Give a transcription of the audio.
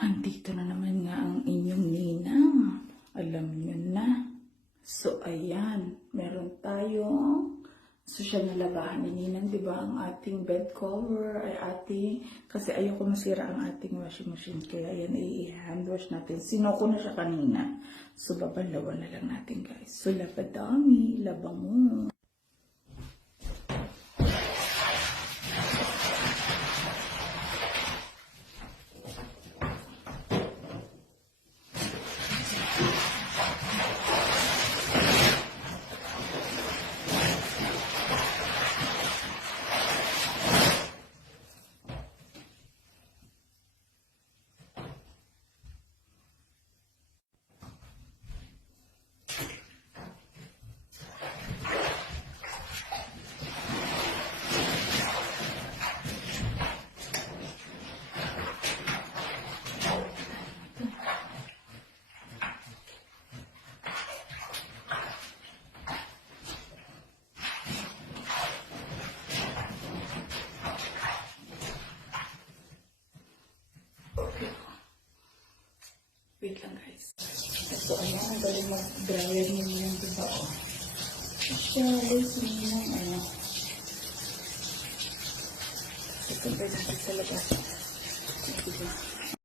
Andito na naman nga ang inyong ninang. Alam nyo na. So, ayan. Meron tayong social na labahan ni ninang. Diba ang ating bed cover ay ating... Kasi ayoko masira ang ating washing machine. Kaya ayan, i-hand wash natin. Sinoko na siya kanina. So, babalawan na lang natin, guys. So, lapadami. Labang mo. Wait lang, guys. So, ayan, ang galing mag-dryer niyo yung diba, o. Siya, guys, yung ano. Ito, pwede natin sa labas. Ito,